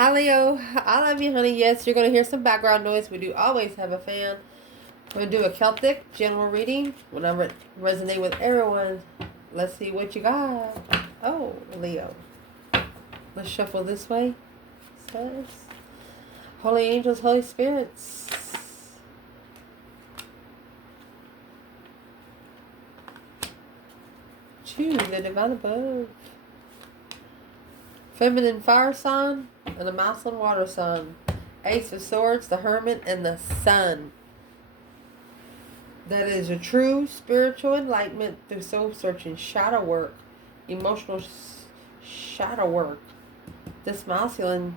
Hi Leo, I love you honey. Yes, you're going to hear some background noise. We do always have a fan. We're going to do a Celtic general reading. When I resonate with everyone, let's see what you got. Oh, Leo. Let's shuffle this way. Says, Holy angels, Holy spirits. Choose the divine above. Feminine fire sign and a masculine water sign. Ace of swords, the hermit, and the sun. That is a true spiritual enlightenment through soul searching, shadow work, emotional shadow work. This masculine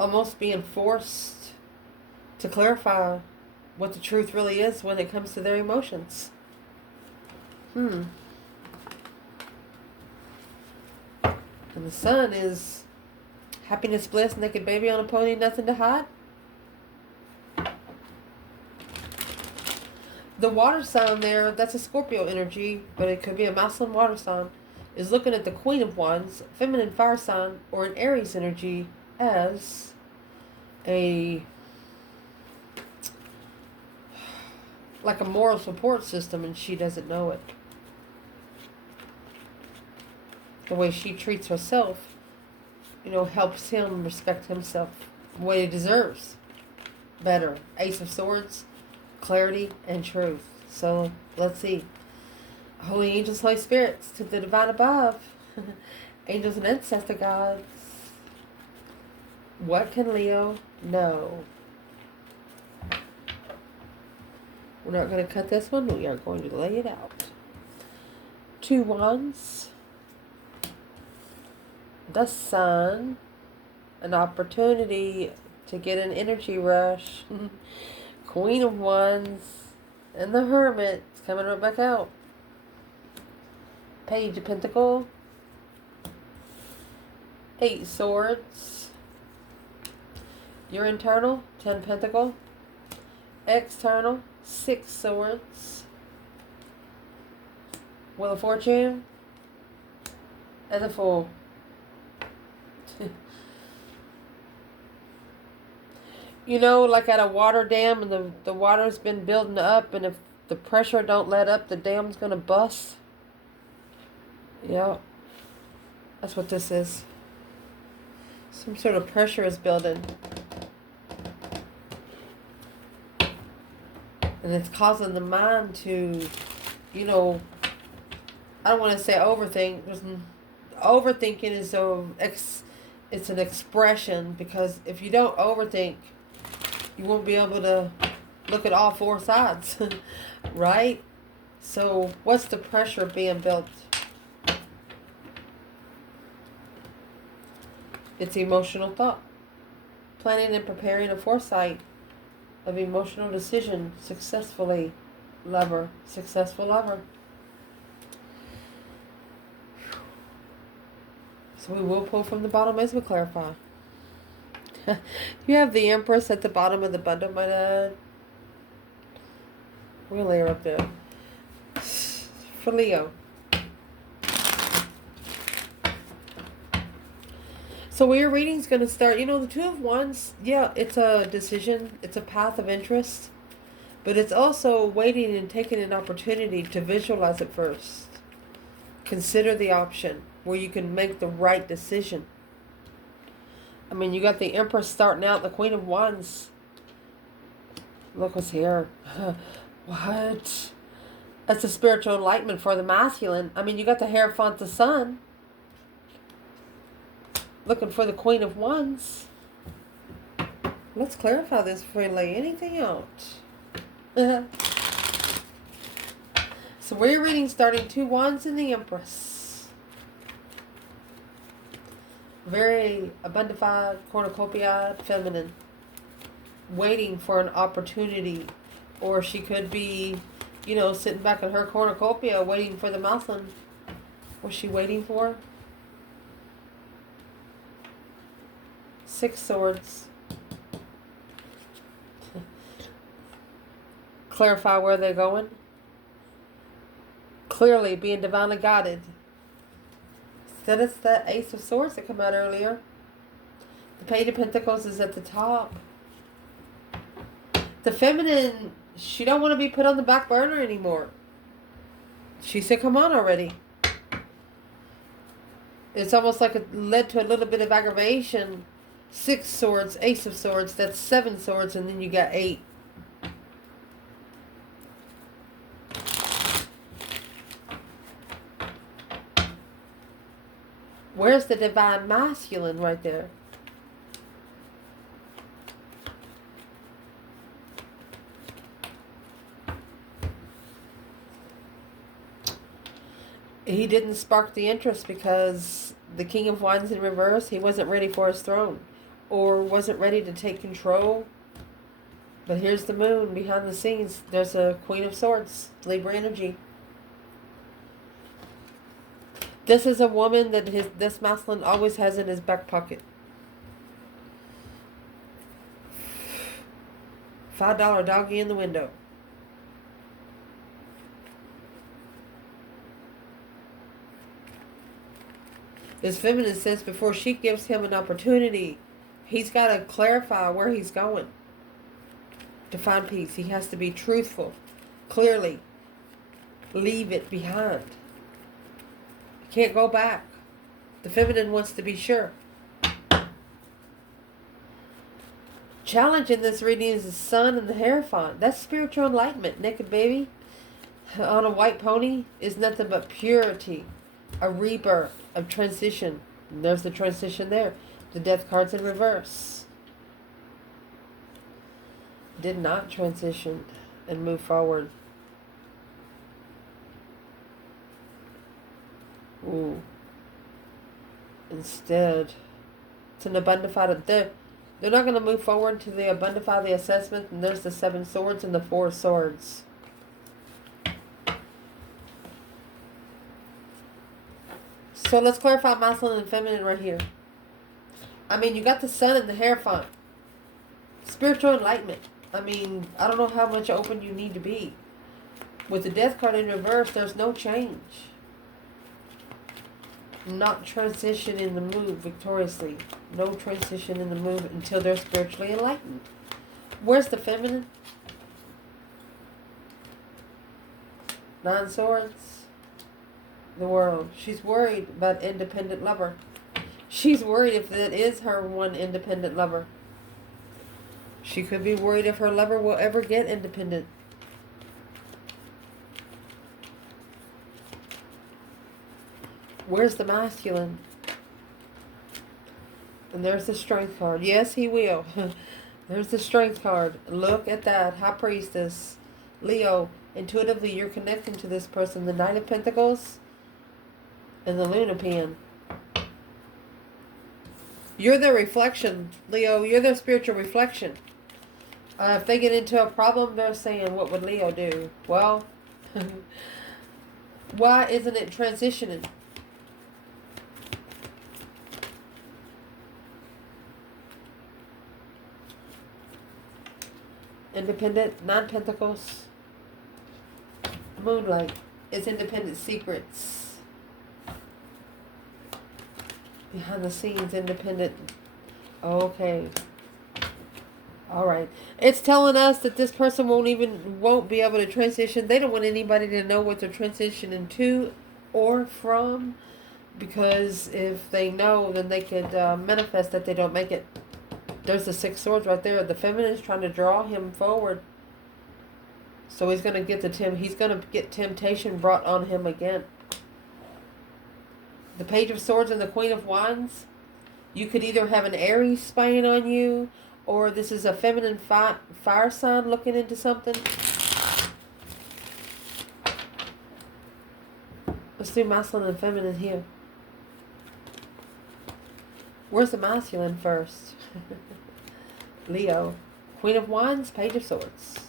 almost being forced to clarify what the truth really is when it comes to their emotions. And the sun is happiness, bliss, naked baby on a pony, nothing to hide. The water sign there, that's a Scorpio energy, but it could be a masculine water sign, is looking at the Queen of Wands, feminine fire sign, or an Aries energy as like a moral support system, and she doesn't know it. The way she treats herself, helps him respect himself the way he deserves. Better. Ace of Swords, clarity and truth. So let's see. Holy angels, Holy spirits, to the divine above. Angels and ancestor gods. What can Leo know? We're not going to cut this one. We are going to lay it out. 2 wands. The sun. An opportunity to get an energy rush. Queen of Wands and the Hermit. It's coming right back out. Page of Pentacles. 8 Swords. Your internal. 10 Pentacles. External. 6 Swords. Wheel of Fortune. And the Fool. Like at a water dam, and the water's been building up, and if the pressure don't let up, the dam's going to bust. Yeah. That's what this is. Some sort of pressure is building. And it's causing the mind to, I don't want to say overthink. Overthinking is it's an expression, because if you don't overthink, you won't be able to look at all 4 sides, right? So what's the pressure being built? It's emotional thought. Planning and preparing a foresight of emotional decision successfully. Lover. Successful lover. So we will pull from the bottom as we clarify. You have the Empress at the bottom of the bundle, my dad. We'll lay her up there. For Leo. So where your reading's going to start, the 2 of Wands, yeah, it's a decision. It's a path of interest. But it's also waiting and taking an opportunity to visualize it first. Consider the option where you can make the right decision. You got the Empress starting out, the Queen of Wands. Look what's here. What? That's a spiritual enlightenment for the masculine. You got the Hierophant, the Sun. Looking for the Queen of Wands. Let's clarify this before we lay anything out. So where you're reading, starting 2 Wands and the Empress. Very abundified, cornucopiaed, feminine. Waiting for an opportunity. Or she could be, sitting back in her cornucopia waiting for the masculine. What's she waiting for? 6 Swords. Clarify where they're going. Clearly being divinely guided. Then it's that Ace of Swords that came out earlier. The Page of Pentacles is at the top. The feminine, she don't want to be put on the back burner anymore. She said, come on already. It's almost like it led to a little bit of aggravation. 6 swords, Ace of Swords, that's 7 swords, and then you got 8. Where's the divine masculine right there? He didn't spark the interest because the King of Wands in reverse, he wasn't ready for his throne. Or wasn't ready to take control. But here's the moon behind the scenes. There's a Queen of Swords, Libra energy. This is a woman that this masculine always has in his back pocket. $5 doggy in the window. This feminine says before she gives him an opportunity, he's got to clarify where he's going to find peace. He has to be truthful, clearly. Leave it behind. He can't go back. The feminine wants to be sure. Challenge in this reading is the sun and the Hierophant. That's spiritual enlightenment. Naked baby on a white pony is nothing but purity. A rebirth, a transition. And there's the transition there. The death card's in reverse. Did not transition and move forward. Ooh. Instead, it's an abundant. They're not going to move forward until they abundify the assessment. And there's the 7 swords and the 4 swords. So let's clarify masculine and feminine right here. I mean, you got the sun and the Hierophant. Spiritual enlightenment. I mean, I don't know how much open you need to be. With the death card in reverse, there's no change. Not transition in the move victoriously. No transition in the move until they're spiritually enlightened. Where's the feminine? 9 swords. The World. She's worried about independent lover. She's worried if that is her one independent lover. She could be worried if her lover will ever get independent. Where's the masculine? And there's the Strength card. Yes, he will. There's the Strength card. Look at that. High Priestess. Leo, intuitively you're connecting to this person. The Knight of Pentacles and the Luna Pen. You're their reflection, Leo. You're their spiritual reflection. If they get into a problem, they're saying, what would Leo do? Well, why isn't it transitioning? Independent, 9 Pentacles. Moonlight is independent secrets. Behind the scenes, independent. Okay. Alright. It's telling us that this person won't be able to transition. They don't want anybody to know what they're transitioning to or from. Because if they know, then they could manifest that they don't make it. There's the 6 swords right there. The feminine is trying to draw him forward. So he's going to get he's going to get temptation brought on him again. The Page of Swords and the Queen of Wands. You could either have an Aries spying on you, or this is a feminine fire sign looking into something. Let's do masculine and feminine here. Where's the masculine first? Leo. Queen of Wands, Page of Swords.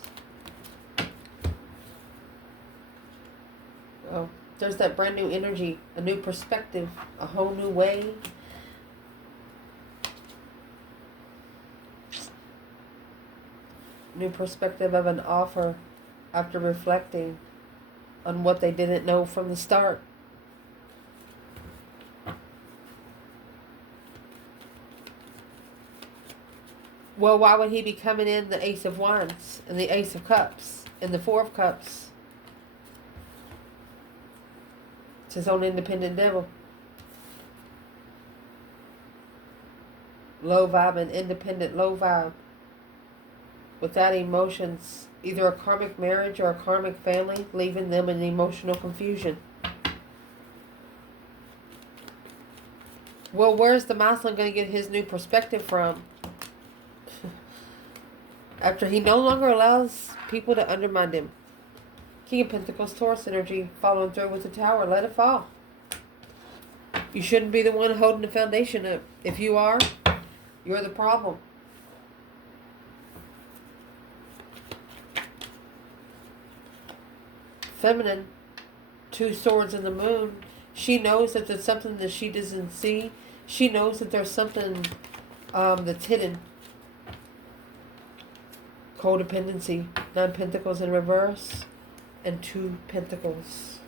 Oh, there's that brand new energy, a new perspective, a whole new way. New perspective of an offer after reflecting on what they didn't know from the start. Well, why would he be coming in the Ace of Wands and the Ace of Cups and the Four of Cups? It's his own independent devil. Low vibe and independent low vibe. Without emotions. Either a karmic marriage or a karmic family, leaving them in emotional confusion. Well, where's the masculine going to get his new perspective from? After he no longer allows people to undermine him. King of Pentacles, Taurus energy, following through with the Tower. Let it fall. You shouldn't be the one holding the foundation up. If you are, you're the problem. Feminine, Two Swords in the Moon. She knows that there's something that she doesn't see. She knows that there's something that's hidden. Codependency. 9 Pentacles in reverse. And 2 Pentacles.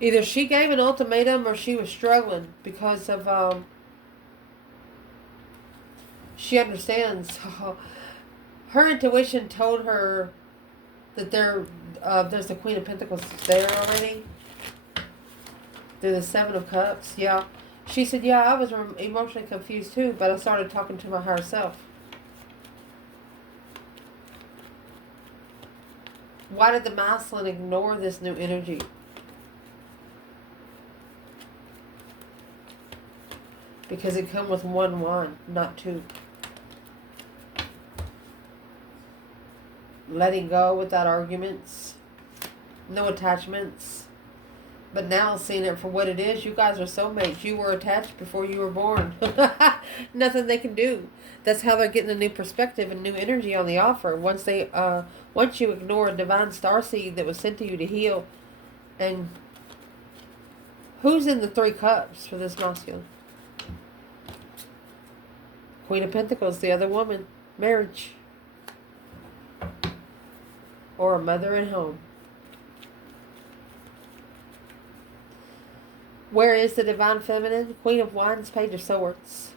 Either she gave an ultimatum or she was struggling because of she understands. Her intuition told her that there's the Queen of Pentacles there already. There's the 7 of Cups. Yeah. She said, yeah, I was emotionally confused too, but I started talking to my higher self. Why did the masculine ignore this new energy? Because it come with 1 wand, not 2. Letting go without arguments. No attachments. But now seeing it for what it is, you guys are soulmates. You were attached before you were born. Nothing they can do. That's how they're getting a new perspective and new energy on the offer. Once you ignore a divine starseed that was sent to you to heal. And who's in the 3 cups for this masculine? Queen of Pentacles, the other woman. Marriage. Or a mother at home. Where is the divine feminine? Queen of Wands, Page of Swords.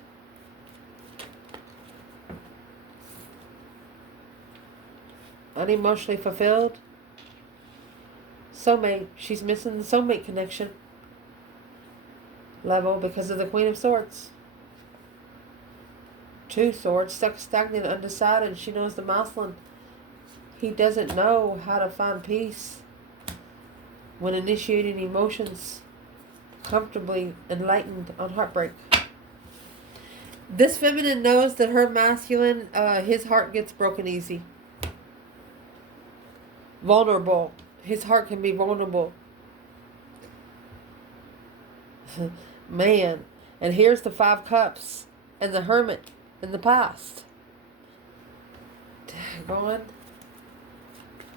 Unemotionally fulfilled. Soulmate. She's missing the soulmate connection. Level because of the Queen of Swords. 2 Swords. Stuck, stagnant, undecided. She knows the masculine. He doesn't know how to find peace when initiating emotions. Comfortably enlightened on heartbreak. This feminine knows that her masculine, his heart gets broken easy. Vulnerable. His heart can be vulnerable. Man. And here's the 5 cups and the hermit in the past. Daggone.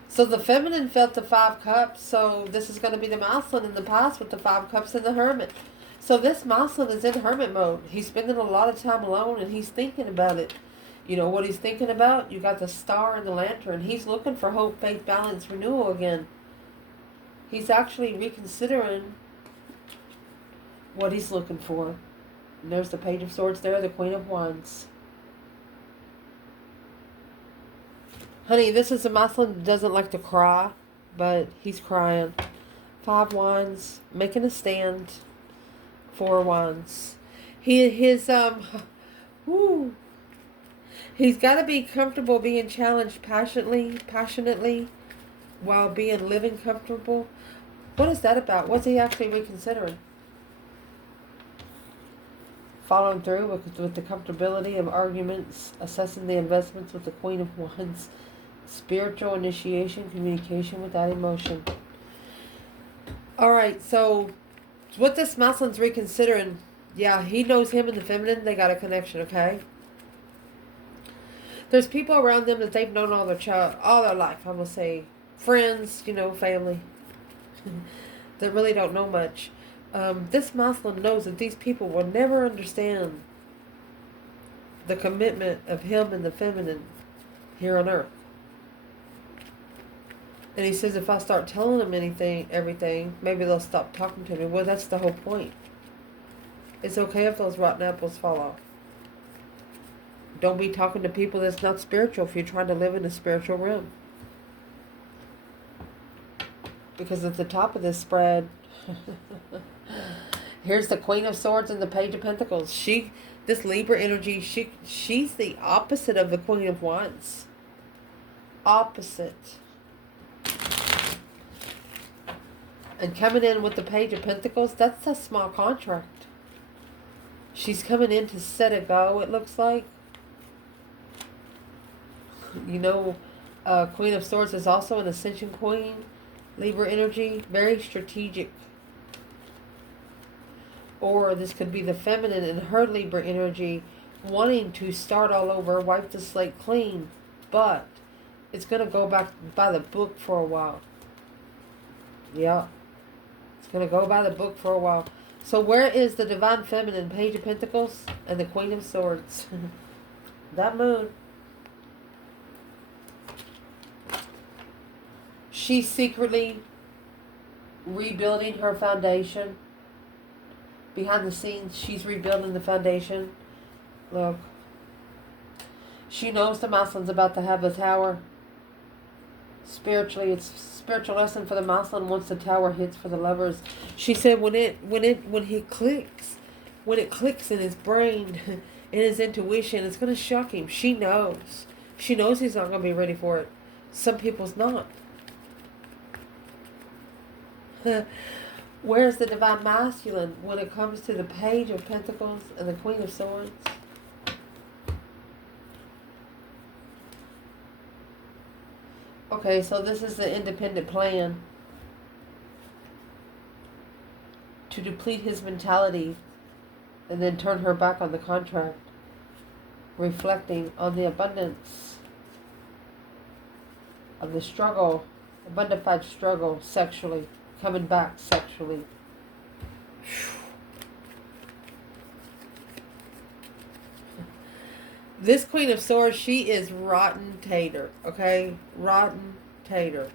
So the feminine felt the 5 cups. So this is going to be the masculine in the past with the 5 cups and the hermit. So this masculine is in hermit mode. He's spending a lot of time alone and he's thinking about it. You know what he's thinking about? You got the star and the lantern. He's looking for hope, faith, balance, renewal again. He's actually reconsidering what he's looking for. And there's the Page of Swords there, the Queen of Wands. Honey, this is a masculine that doesn't like to cry, but he's crying. 5 wands, making a stand. 4 wands. He's got to be comfortable being challenged passionately, while being living comfortable. What is that about? What's he actually reconsidering? Following through with the comfortability of arguments, assessing the investments with the Queen of Wands. Spiritual initiation, communication without emotion. Alright, so what this masculine's reconsidering, yeah, he knows him and the feminine, they got a connection, okay? There's people around them that they've known all their life, I'm going to say. Friends, family. That really don't know much. This masculine knows that these people will never understand the commitment of him and the feminine here on earth. And he says if I start telling them everything, maybe they'll stop talking to me. Well, that's the whole point. It's okay if those rotten apples fall off. Don't be talking to people that's not spiritual if you're trying to live in a spiritual realm. Because at the top of this spread, here's the Queen of Swords and the Page of Pentacles. This Libra energy, she's the opposite of the Queen of Wands. Opposite. And coming in with the Page of Pentacles, that's a small contract. She's coming in to set it go, it looks like. You know, Queen of Swords is also an Ascension Queen. Libra energy, very strategic. Or this could be the feminine in her Libra energy wanting to start all over, wipe the slate clean. But it's going to go back by the book for a while. Yeah. It's going to go by the book for a while. So where is the Divine Feminine, Page of Pentacles, and the Queen of Swords? That moon. She's secretly rebuilding her foundation. Behind the scenes, she's rebuilding the foundation. Look. She knows the masculine's about to have the tower. Spiritually, it's a spiritual lesson for the masculine once the tower hits for the lovers. She said when it clicks in his brain, in his intuition, it's going to shock him. She knows. She knows he's not going to be ready for it. Some people's not. Where's the Divine Masculine when it comes to the Page of Pentacles and the Queen of Swords? Okay, so this is the independent plan to deplete his mentality and then turn her back on the contract, reflecting on the abundance of the struggle, abundified struggle sexually. Coming back sexually. This Queen of Swords, she is rotten tater. Okay? Rotten tater.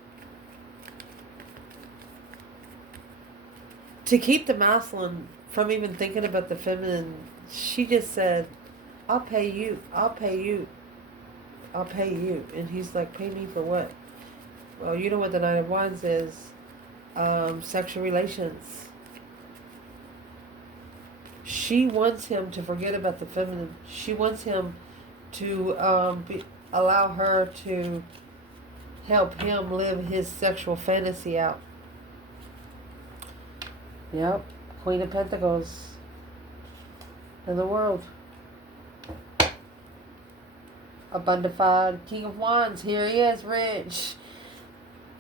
To keep the masculine from even thinking about the feminine, she just said, I'll pay you. I'll pay you. I'll pay you. And he's like, pay me for what? Well, you know what the Knight of Wands is. Sexual relations. She wants him to forget about the feminine. She wants him to allow her to help him live his sexual fantasy out. Yep. Queen of Pentacles in the world. Abundified King of Wands. Here he is, rich.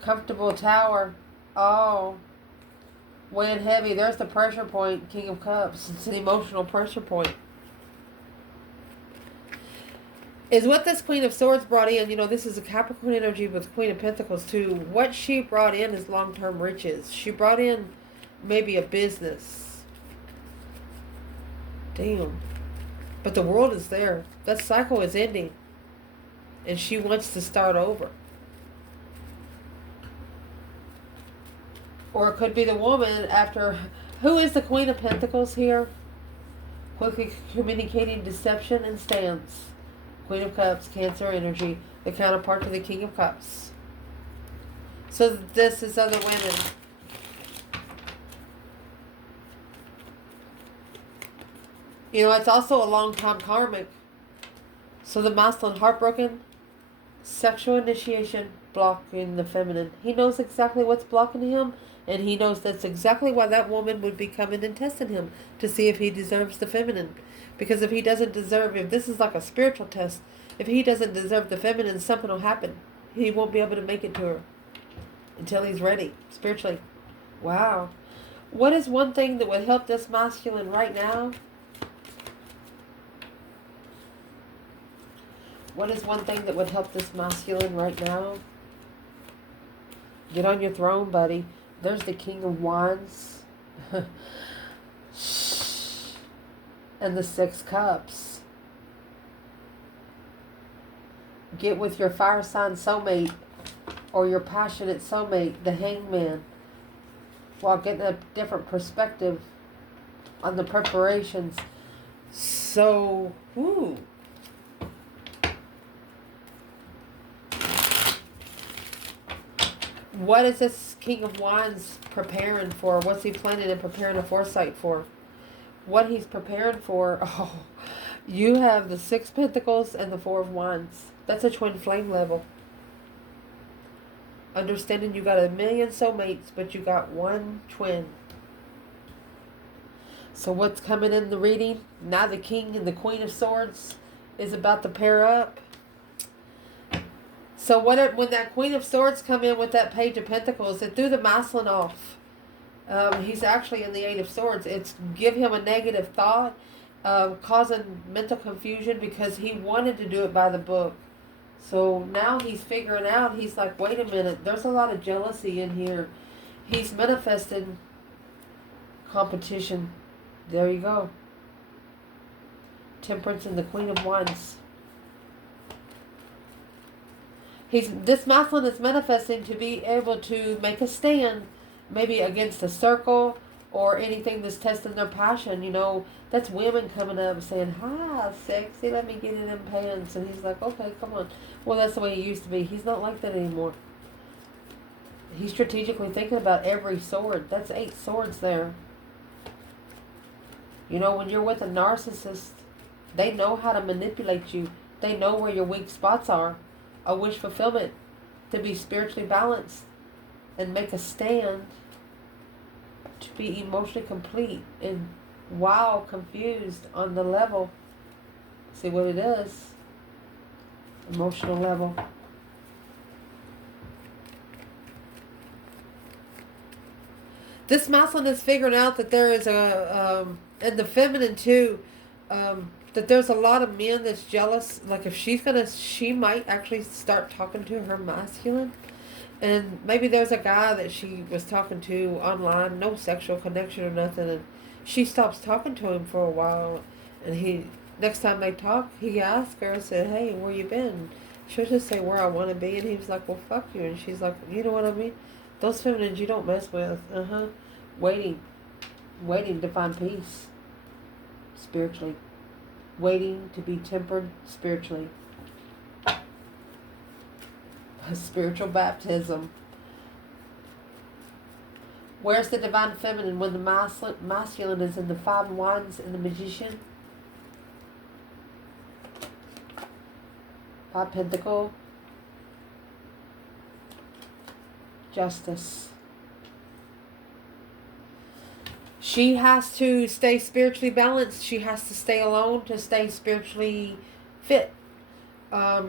Comfortable tower. Oh, weighing heavy. There's the pressure point, King of Cups. It's an emotional pressure point. Is what this Queen of Swords brought in. You know, this is a Capricorn energy with Queen of Pentacles too. What she brought in is long-term riches. She brought in maybe a business. Damn. But the world is there. That cycle is ending. And she wants to start over. Or it could be the woman after... Who is the Queen of Pentacles here? Quickly communicating deception and stance. Queen of Cups, Cancer energy. The counterpart to the King of Cups. So this is other women. You know, it's also a long-time karmic. So the masculine, heartbroken, sexual initiation, blocking the feminine. He knows exactly what's blocking him. And he knows that's exactly why that woman would be coming and testing him. To see if he deserves the feminine. Because if he doesn't deserve... If this is like a spiritual test. If he doesn't deserve the feminine, something will happen. He won't be able to make it to her. Until he's ready. Spiritually. Wow. What is one thing that would help this masculine right now? What is one thing that would help this masculine right now? Get on your throne, buddy. There's the King of Wands. And the Six Cups. Get with your fire sign soulmate. Or your passionate soulmate, the Hangman. While getting a different perspective on the preparations. So, whoo. What is this King of Wands preparing for? What's he planning and preparing a foresight for? What he's preparing for, oh, you have the 6 Pentacles and the 4 of Wands. That's a twin flame level. Understanding you got a million soulmates, but you got one twin. So what's coming in the reading? Now the King and the Queen of Swords is about to pair up. So when that Queen of Swords come in with that Page of Pentacles, it threw the masculine off. He's actually in the 8 of Swords. It's give him a negative thought, causing mental confusion because he wanted to do it by the book. So now he's figuring out, he's like, wait a minute, there's a lot of jealousy in here. He's manifesting competition. There you go. Temperance and the Queen of Wands. This masculine is manifesting to be able to make a stand, maybe against a circle or anything that's testing their passion. You know, that's women coming up saying, hi, sexy, let me get in them pants. And he's like, okay, come on. Well, that's the way he used to be. He's not like that anymore. He's strategically thinking about every sword. That's 8 swords there. You know, when you're with a narcissist, they know how to manipulate you. They know where your weak spots are. A wish fulfillment to be spiritually balanced and make a stand to be emotionally complete and wow, confused on the level. See what it is? Emotional level. This masculine is figuring out that there is and the feminine too, that there's a lot of men that's jealous. Like if she might actually start talking to her masculine. And maybe there's a guy that she was talking to online, no sexual connection or nothing, and she stops talking to him for a while. And next time they talk, he asked her and said, hey, where you been? She'll just say, where I want to be. And he was like, well, fuck you. And she's like, you know what I mean? Those feminines you don't mess with. Waiting to find peace spiritually. Waiting to be tempered spiritually. A spiritual baptism. Where's the divine feminine when the masculine is in the 5 Wands and the Magician? 5 Pentacle. Justice. She has to stay spiritually balanced. She has to stay alone to stay spiritually fit.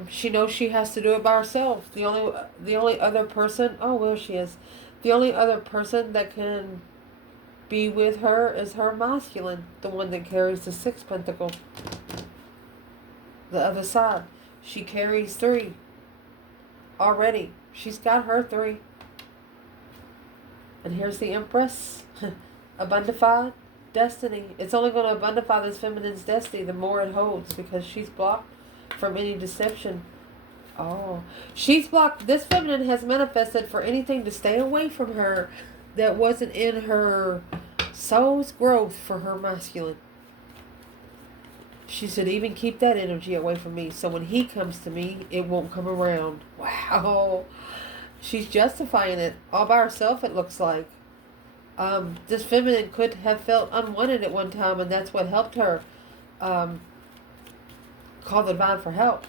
She knows she has to do it by herself. The only other person, oh, there she is. The only other person that can be with her is her masculine, the one that carries the 6 Pentacle. The other side. She carries 3 already. She's got her 3. And here's the Empress. Abundified destiny. It's only going to abundify this feminine's destiny the more it holds, because she's blocked from any deception. Oh, she's blocked. This feminine has manifested for anything to stay away from her that wasn't in her soul's growth for her masculine. She said, even keep that energy away from me, so when he comes to me, it won't come around. Wow. She's justifying it all by herself, it looks like. This feminine could have felt unwanted at one time, and that's what helped her call the divine for help.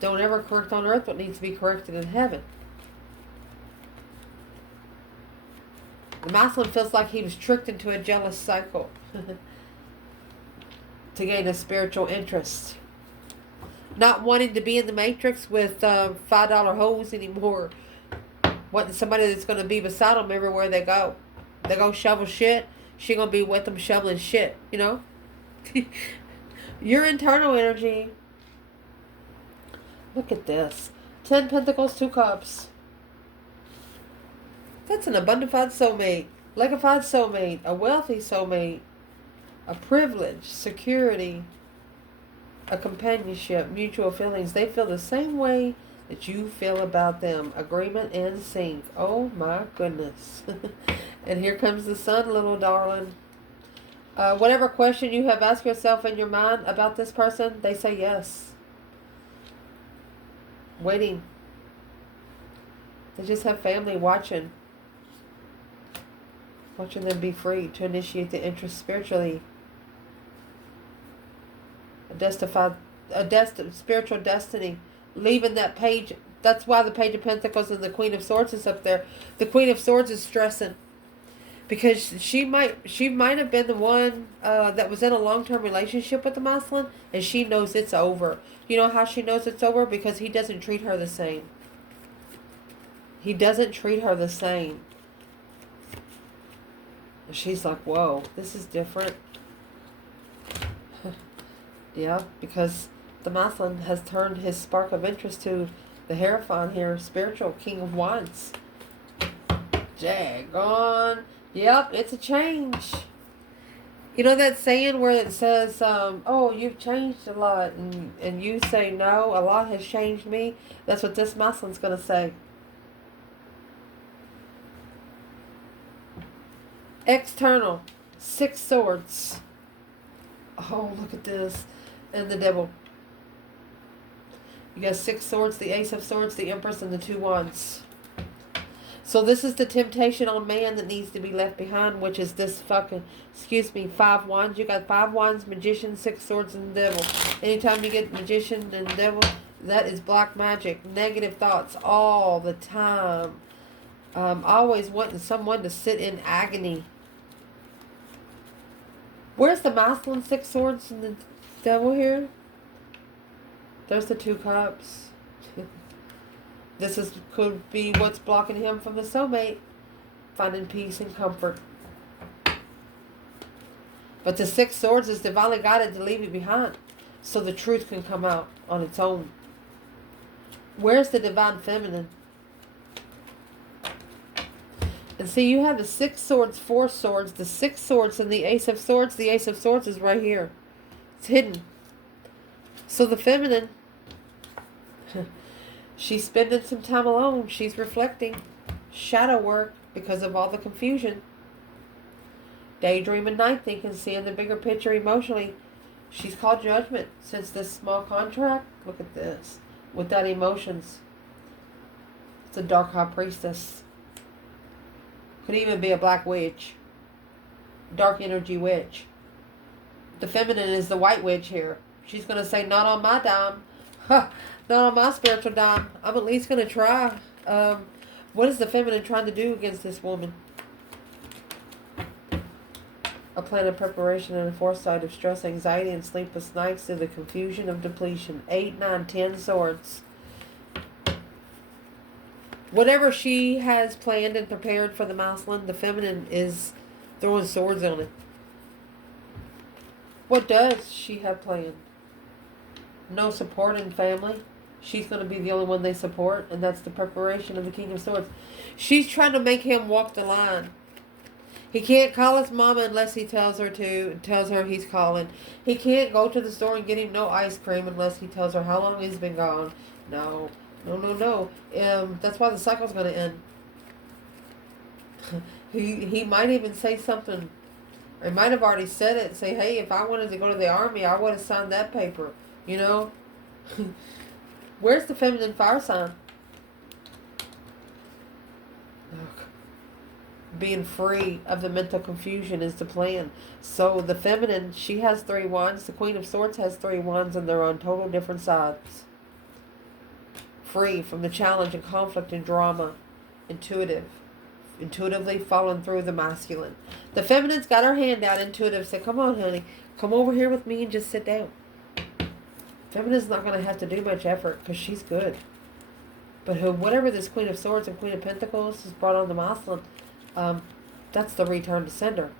Don't ever correct on earth what needs to be corrected in heaven. The masculine feels like he was tricked into a jealous cycle to gain a spiritual interest. Not wanting to be in the matrix with $5 hoes anymore. Wanting somebody that's going to be beside them everywhere they go. They go shovel shit. She going to be with them shoveling shit, you know? Your internal energy. Look at this. 10 Pentacles, 2 Cups. That's an abundified soulmate. Legified soulmate. A wealthy soulmate. A privilege. Security. A companionship. Mutual feelings. They feel the same way that you feel about them. Agreement and sync. Oh my goodness. And here comes the sun, little darling. Whatever question you have asked yourself in your mind about this person, they say yes. Waiting. They just have family watching. Watching them be free to initiate the interest spiritually. Spiritual destiny. Leaving that page. That's why the Page of Pentacles and the Queen of Swords is up there. The Queen of Swords is stressing. Because she might have been the one that was in a long-term relationship with the masculine, and she knows it's over. You know how she knows it's over? Because he doesn't treat her the same. He doesn't treat her the same. And she's like, whoa, this is different. Yeah, because the masculine has turned his spark of interest to the Hierophant here, spiritual King of Wands. Daggone. Yep, it's a change. You know that saying where it says, oh, you've changed a lot, and you say, no, a lot has changed me? That's what this masculine's going to say. External, 6 swords. Oh, look at this. And the devil. You got 6 swords, the Ace of Swords, the Empress, and the 2 Wands. So this is the temptation on man that needs to be left behind, which is this fucking, 5 Wands. You got 5 Wands, Magician, 6 Swords, and the Devil. Anytime you get Magician and Devil, that is black magic. Negative thoughts all the time. Always wanting someone to sit in agony. Where's the masculine 6 Swords and the Devil here? There's the 2 Cups. This could be what's blocking him from the soulmate. Finding peace and comfort. But the 6 Swords is divinely guided to leave it behind. So the truth can come out on its own. Where's the divine feminine? And see, you have the 6 Swords, 4 Swords, the 6 Swords, and the Ace of Swords. The Ace of Swords is right here. It's hidden. So the feminine, she's spending some time alone. She's reflecting. Shadow work because of all the confusion. Daydreaming, night thinking, seeing the bigger picture emotionally. She's called judgment since this small contract. Look at this. Without emotions. It's a dark high priestess. Could even be a black witch. Dark energy witch. The feminine is the white witch here. She's going to say, not on my dime. Not on my spiritual dime. I'm at least going to try. What is the feminine trying to do against this woman? A plan of preparation and a foresight of stress, anxiety, and sleepless nights through the confusion of depletion. 8, 9, 10 swords. Whatever she has planned and prepared for the masculine, the feminine is throwing swords on it. What does she have planned? No support in family. She's going to be the only one they support, and that's the preparation of the King of Swords. She's trying to make him walk the line. He can't call his mama unless he tells her to, tells her he's calling. He can't go to the store and get him no ice cream unless he tells her how long he's been gone. No. That's why the cycle's going to end. He might even say something. He might have already said it. Say, hey, if I wanted to go to the army, I would have signed that paper. You know? Where's the feminine fire sign? Being free of the mental confusion is the plan. So the feminine, she has 3 wands. The Queen of Swords has 3 wands, and they're on total different sides. Free from the challenge and conflict and drama. Intuitively following through the masculine. The feminine's got her hand out, intuitive. Say, come on, honey. Come over here with me and just sit down. Feminine's not going to have to do much effort because she's good. But whatever this Queen of Swords and Queen of Pentacles has brought on the masculine, that's the return to sender.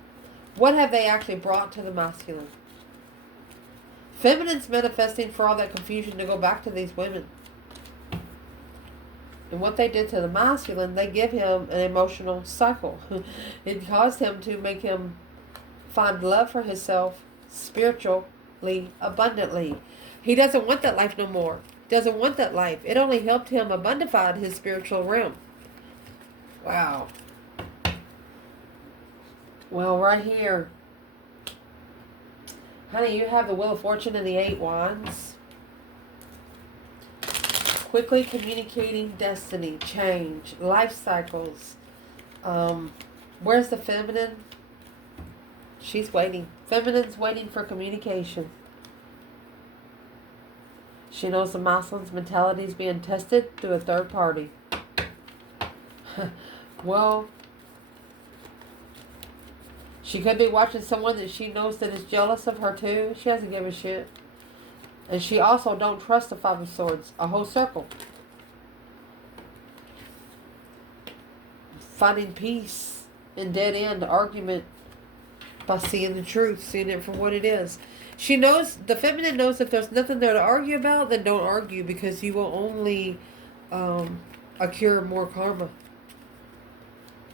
What have they actually brought to the masculine? Feminine's manifesting for all that confusion to go back to these women. And what they did to the masculine, they give him an emotional cycle. It caused him to make him find love for himself spiritually, abundantly. He doesn't want that life no more. Doesn't want that life. It only helped him abundify his spiritual realm. Wow. Well, right here, Honey, you have the Wheel of Fortune and the 8 Wands. Quickly communicating destiny, change, life cycles. Where's the feminine? She's waiting. Feminine's waiting for communication. She knows the masculine's mentality is being tested through a third party. Well, she could be watching someone that she knows that is jealous of her too. She doesn't give a shit. And she also don't trust the Five of Swords. A whole circle. Finding peace in dead end argument by seeing the truth, seeing it for what it is. She knows, the feminine knows if there's nothing there to argue about, then don't argue, because you will only accrue more karma.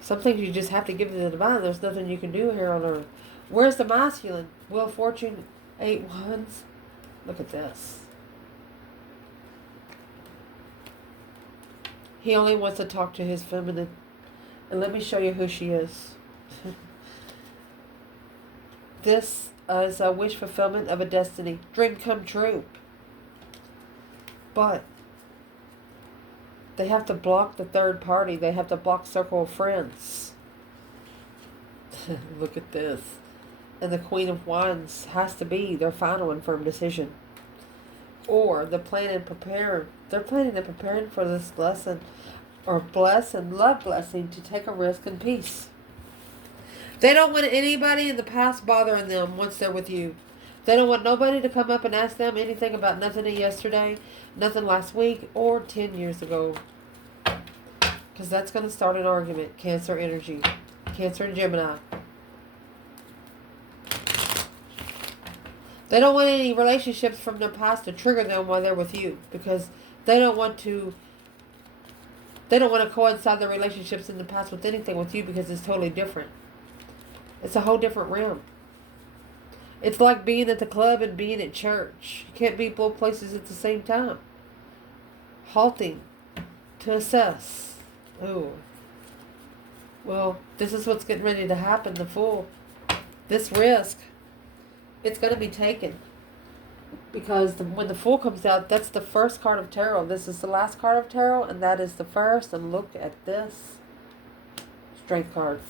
Some things you just have to give to the divine. There's nothing you can do here on earth. Where's the masculine? Wheel of Fortune, 8 Wands. Look at this. He only wants to talk to his feminine. And let me show you who she is. This is a wish fulfillment of a destiny. Dream come true. But they have to block the third party. They have to block circle of friends. Look at this. And the Queen of Wands has to be their final and firm decision. Or they're planning and preparing. They're planning and preparing for this lesson or love blessing to take a risk in peace. They don't want anybody in the past bothering them once they're with you. They don't want nobody to come up and ask them anything about nothing yesterday, nothing last week, or 10 years ago. Because that's going to start an argument. Cancer energy. Cancer and Gemini. They don't want any relationships from their past to trigger them while they're with you. Because they don't want to coincide their relationships in the past with anything with you, because it's totally different. It's a whole different realm. It's like being at the club and being at church. You can't be both places at the same time. Halting to assess. Oh. Well, this is what's getting ready to happen. The Fool. This risk, it's going to be taken. Because when the Fool comes out, that's the first card of tarot. This is the last card of tarot, and that is the first. And look at this. Strength card.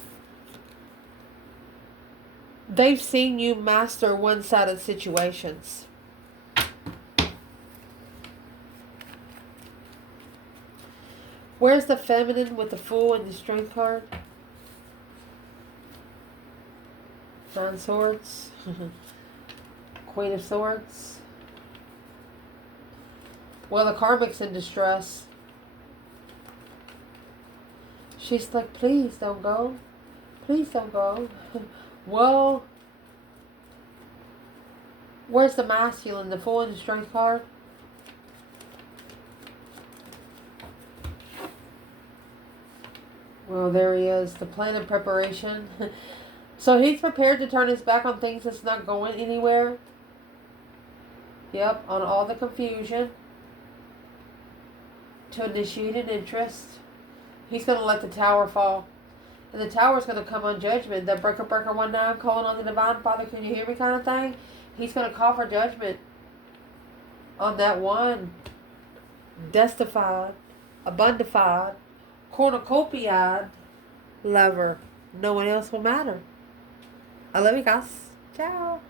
They've seen you master one-sided situations. Where's the feminine with the Fool and the Strength card? 9 Swords. Queen of Swords. Well, the Karmic's in distress. She's like, please don't go. Please don't go. Well, where's the masculine? The Fool and the Strength card? Well, there he is. The plan and preparation. So he's prepared to turn his back on things that's not going anywhere. Yep, on all the confusion. To initiate an interest. He's going to let the Tower fall. And the Tower's going to come on judgment. That breaker 19 calling on the Divine Father, can you hear me kind of thing. He's going to call for judgment on that one. Destified, abundified, cornucopiad lover. No one else will matter. I love you guys. Ciao.